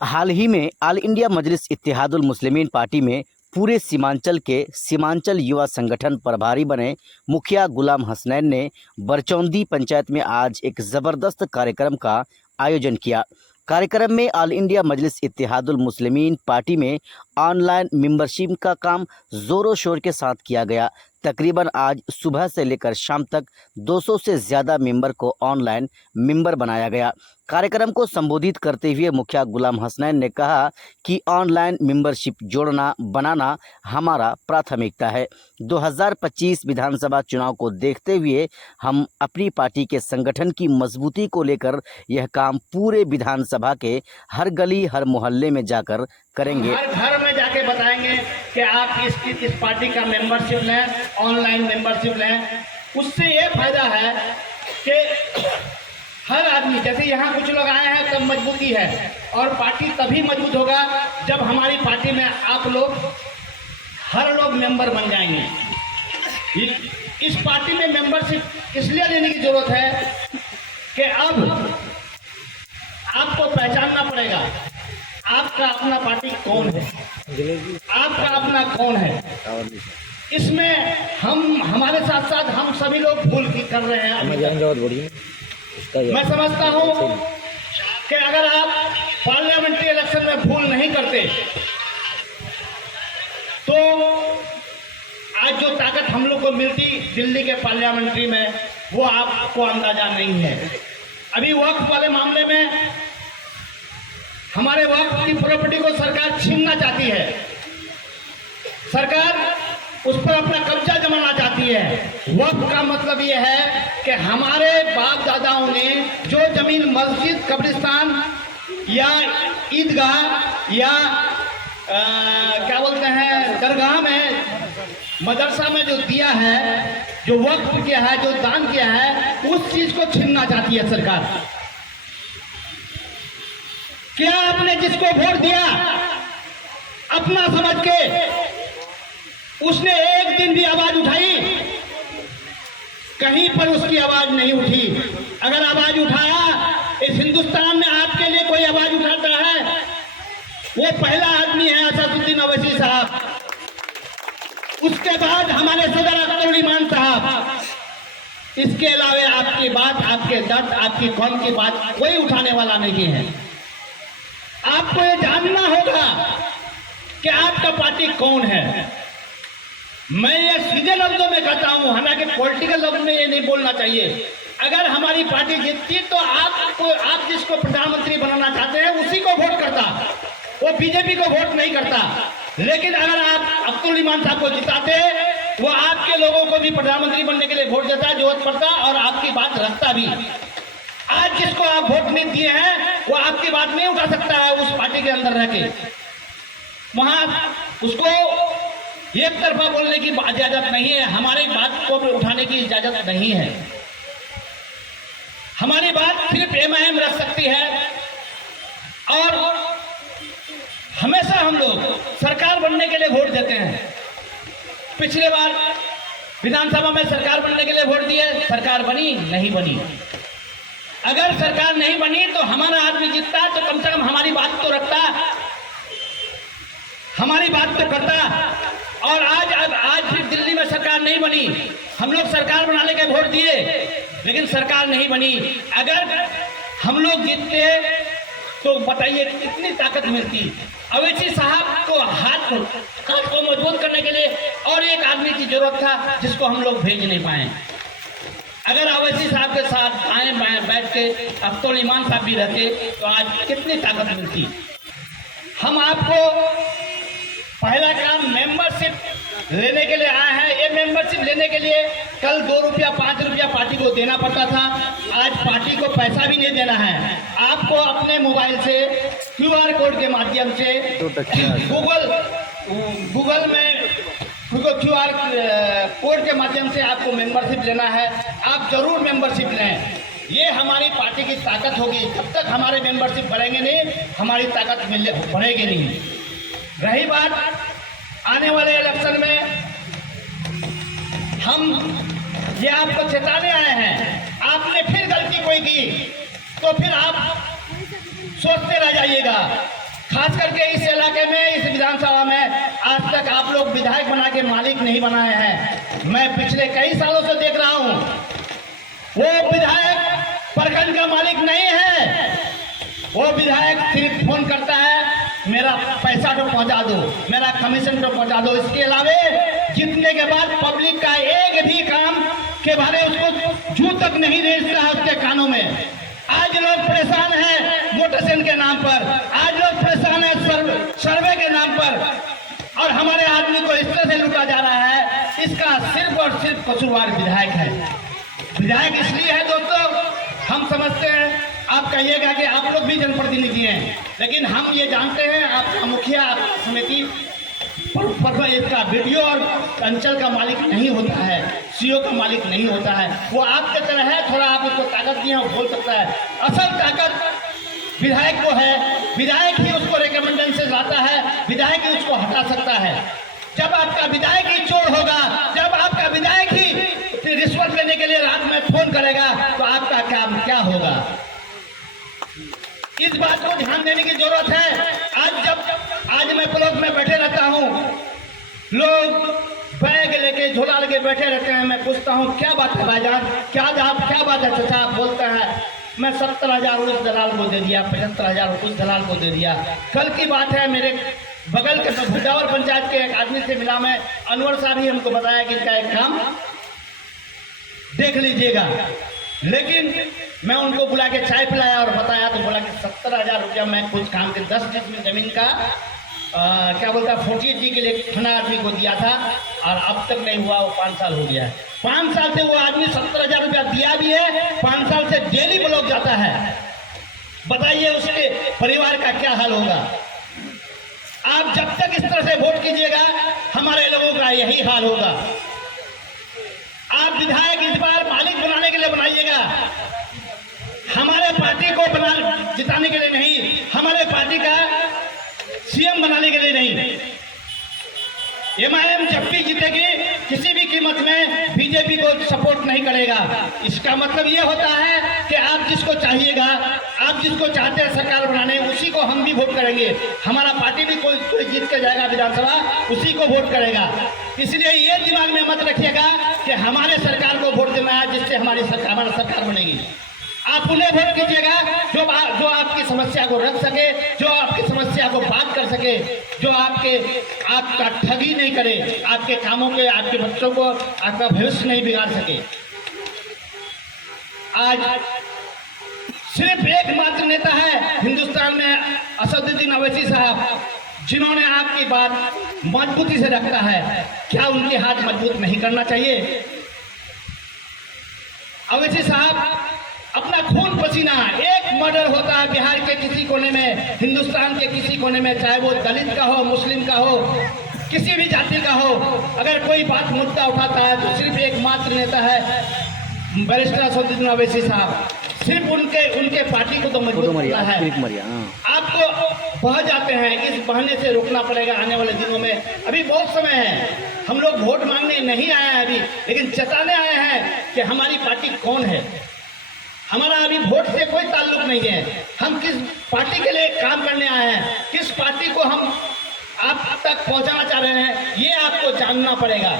हाल ही में all India मजलिस Ittehadul Muslimeen party में पूरे सीमांचल के सीमांचल युवा संगठन प्रभारी बने मुखिया गुलाम हसनैन ने बरचौंदी पंचायत में आज एक ज़बरदस्त कार्यक्रम का आयोजन किया। कार्यक्रम में ऑल इंडिया मजलिस इत्तेहादुल मुस्लिमीन पार्टी में ऑनलाइन मेंबरशिप का काम ज़ोरों शोर के साथ किया गया। तकरीबन आज सुबह से लेकर शाम तक 200 से ज़्यादा मेंबर को ऑनलाइन मेंबर बनाया गया। कार्यक्रम को संबोधित करते हुए मुखिया गुलाम हसनैन ने कहा कि ऑनलाइन मेंबरशिप जोड़ना बनाना हमारा प्राथमिकता है। 2025 विधानसभा चुनाव को देखते हुए हम अपनी पार्टी के संगठन की मजबूती को लेकर यह काम पूरे विधानसभा के हर गली हर मोहल्ले में जाकर करेंगे। हर घर में जाके बताएंगे कि आप इस पार्टी का मेंबरशिप लें, ऑनलाइन मेंबरशिप लें। उससे ये फायदा है कि हर आदमी, जैसे यहाँ कुछ लोग आए हैं तब मजबूती है, और पार्टी तभी मजबूत होगा जब हमारी पार्टी में आप लोग हर लोग मेंबर बन जाएंगे। इस पार्टी में मेंबरशिप इसलिए लेने की जरूरत है कि अब आपको पहचानना पड़ेगा आपका अपना पार्टी कौन है, आपका अपना कौन है। इसमें हमारे साथ साथ हम सभी लोग भूल कर रहे हैं। मैं समझता हूं कि अगर आप पार्लियामेंट्री इलेक्शन में भूल नहीं करते तो आज जो ताकत हम लोग को मिलती दिल्ली के पार्लियामेंट्री में, वो आपको अंदाजा नहीं है। अभी वक्फ वाले मामले में हमारे वक्फ की प्रॉपर्टी को सरकार छीनना चाहती है, सरकार उस पर अपना कब्जा जमाना चाहती है। वक्फ का मतलब ये है कि हमारे बाप दादाओं ने जो जमीन मस्जिद, कब्रिस्तान या ईदगाह या क्या बोलते हैं दरगाह में, मदरसा में जो दिया है, जो वक्फ किया है, जो दान किया है, उस चीज को छीनना चाहती है सरकार। क्या आपने जिसको वोट दिया अपना समझ के, उसने एक दिन भी आवाज उठाई? कहीं पर उसकी आवाज नहीं उठी। अगर आवाज उठाया, इस हिंदुस्तान में आपके लिए कोई आवाज उठाता है, वो पहला आदमी है असदुद्दीन अवैसी साहब। उसके बाद हमारे सदर अख्तर ईमान साहब। इसके अलावा आपकी बात, आपके दर्द, आपकी कौम की बात कोई उठाने वाला नहीं है। आपको ये जानना होगा कि आपका पार्टी कौन है। मैं ये सीधे लफ्जों में कहता हूं, हालांकि पॉलिटिकल लफ्ज में ये नहीं बोलना चाहिए। अगर हमारी पार्टी जीतती तो आप जिसको प्रधानमंत्री बनाना चाहते हैं उसी को वोट करता, वो बीजेपी को वोट नहीं करता। लेकिन अगर आप अब्दुल ईमान साहब को जिताते, वो आपके लोगों को भी प्रधानमंत्री बनने के लिए वोट देता, जरूरत पड़ता, और आपकी बात रखता भी। आज जिसको आप वोट नहीं दिए हैं वो आपकी बात नहीं उठा सकता है उस पार्टी के अंदर रह के। वहां उसको एक तरफा बोलने की इजाजत नहीं है, हमारी बात को उठाने की इजाजत नहीं है। हमारी बात सिर्फ एम रख सकती है, और हमेशा हम लोग सरकार बनने के लिए वोट देते हैं। पिछले बार विधानसभा में सरकार बनने के लिए वोट दिए, सरकार बनी नहीं बनी। अगर सरकार नहीं बनी तो हमारा आदमी जीतता तो कम से कम हमारी बात तो रखता, हमारी बात तो करता। और आज फिर दिल्ली में सरकार नहीं बनी, हम लोग सरकार बनाने के वोट दिए लेकिन सरकार नहीं बनी। अगर हम लोग जीतते तो बताइए कितनी ताकत मिलती। अवैसी साहब को हाथ को मजबूत करने के लिए और एक आदमी की जरूरत था जिसको हम लोग भेज नहीं पाए। अगर अवैसी साहब के साथ दाएं बाएं बैठ के अख्तर ईमान साहब भी रहते तो आज कितनी ताकत मिलती। हम आपको पहला काम मेंबरशिप लेने के लिए आए हैं। ये मेंबरशिप लेने के लिए कल 2 रुपया 5 रुपया पार्टी को देना पड़ता था, आज पार्टी को पैसा भी नहीं देना है। आपको अपने मोबाइल से QR कोड के माध्यम से गूगल में QR कोड के माध्यम से आपको मेंबरशिप लेना है। आप जरूर मेंबरशिप लें, ये हमारी पार्टी की ताकत होगी। जब तक हमारे मेंबरशिप बढ़ेंगे नहीं, हमारी ताकत बढ़ेगी नहीं। रही बात आने वाले इलेक्शन में, हम ये आपको चेताने आए हैं, आपने फिर गलती कोई की तो फिर आप सोचते रह जाइएगा खास करके इस इलाके में, इस विधानसभा में आज तक आप लोग विधायक बना के मालिक नहीं बनाए हैं। मैं पिछले कई सालों से देख रहा हूं, वो विधायक प्रखंड का मालिक नहीं है। वो विधायक सिर्फ फोन करता है, मेरा पैसा तो पहुंचा दो, मेरा कमीशन तो पहुंचा दो। इसके अलावे जीतने के बाद पब्लिक का एक भी काम के बारे उसको जू तक नहीं रेंजता है उसके कानों में। आज लोग परेशान हैं मोटरसाइकिल के नाम पर, आज लोग परेशान हैं सर्वे के नाम पर, और हमारे आदमी को इस तरह से लूटा जा रहा है। इसका सिर्फ और सिर्फ कसूरवार विधायक है। विधायक इसलिए है दोस्तों, हम समझते हैं, आप कहिएगा कि आप लोग भी जनप्रतिनिधि हैं, लेकिन हम ये जानते हैं आपका मुखिया समिति इसका वीडियो और अंचल का मालिक नहीं होता है, सीओ का मालिक नहीं होता है। वो आपके तरह है, थोड़ा आप उसको ताकत दिए वो बोल सकता है। असल ताकत विधायक को है, विधायक ही उसको रिकमेंडेशन से लाता है, विधायक ही उसको हटा सकता है। जब आपका विधायक ही चोर होगा, जब आपका विधायक ही रिश्वत लेने के लिए रात में फोन करेगा, तो आपका काम क्या होगा? इस बात को ध्यान देने की जरूरत है। आज मैं ब्लॉक में बैठे रहता हूँ, लोग बैग लेके झोला लेके बैठे रहते हैं। मैं पूछता हूँ क्या बात है भाईजान, क्या बात है चाचा? आप बोलते हैं मैं 70,000 उस दलाल को दे दिया, 75,000 उस दलाल को दे दिया। कल की बात है, मेरे बगल के भुटावर पंचायत के एक आदमी से मिला मैं, अनवर साहब ही हमको बताया कि इनका एक काम देख लीजिएगा। लेकिन मैं उनको बुला के चाय पिलाया और बताया, तो बोला कि 70,000 रुपया मैं कुछ काम के 10 डिसमिल जमीन का क्या बोलता है 40 जी के लिए फना आदमी को दिया था, और अब तक नहीं हुआ। वो 5 साल हो गया है। 5 साल से वो आदमी 70,000 रुपया दिया भी है, 5 साल से डेली ब्लॉक जाता है। बताइए उसके परिवार का क्या हाल होगा? आप जब तक इस तरह से वोट कीजिएगा, हमारे लोगों का यही हाल होगा। आप विधायक इस बार मालिक बनाने के लिए बनाइएगा, हमारे पार्टी को जिताने के लिए नहीं, हमारे पार्टी का सीएम बनाने के लिए नहीं। एमआईएम जब भी जीतेगी, किसी भी कीमत में बीजेपी को सपोर्ट नहीं करेगा। इसका मतलब ये होता है कि आप जिसको चाहिएगा, आप जिसको चाहते हैं सरकार बनाने, उसी को हम भी वोट करेंगे। हमारा पार्टी भी कोई जीत के जाएगा विधानसभा, उसी को वोट करेगा। इसलिए ये दिमाग में मत रखिएगा कि हमारे सरकार को वोट देना है जिससे हमारी सरकार बनेगी। आप उन्हें वोट कीजिएगा जो आपकी समस्या को रख सके, जो आपकी समस्या को बात कर सके, जो आपका ठगी नहीं करे, आपके कामों के, आपके बच्चों को, आपका भविष्य नहीं बिगाड़ सके। आज सिर्फ एकमात्र नेता है हिंदुस्तान में, असदुद्दीन अवैसी साहब, जिन्होंने आपकी बात मजबूती से रखा है। क्या उनके हाथ मजबूत नहीं करना चाहिए? अवैसी साहब अपना खून पसीना, एक मर्डर होता है बिहार के किसी कोने में, हिंदुस्तान के किसी कोने में, चाहे वो दलित का हो, मुस्लिम का हो, किसी भी जाति का हो, अगर कोई बात मुद्दा उठाता है तो सिर्फ एकमात्र नेता है बैरिस्टर असदुद्दीन अवैसी साहब। सिर्फ उनके पार्टी को तो मजबूत करना है। आपको बह जाते हैं, इस बहाने से रोकना पड़ेगा आने वाले दिनों में। अभी बहुत समय है, हम लोग वोट मांगने नहीं आए हैं अभी, लेकिन जताने आए हैं कि हमारी पार्टी कौन है। हमारा अभी वोट से कोई ताल्लुक नहीं है, हम किस पार्टी के लिए काम करने आए हैं, किस पार्टी को हम आप तक पहुंचाना चाह रहे हैं, ये आपको जानना पड़ेगा।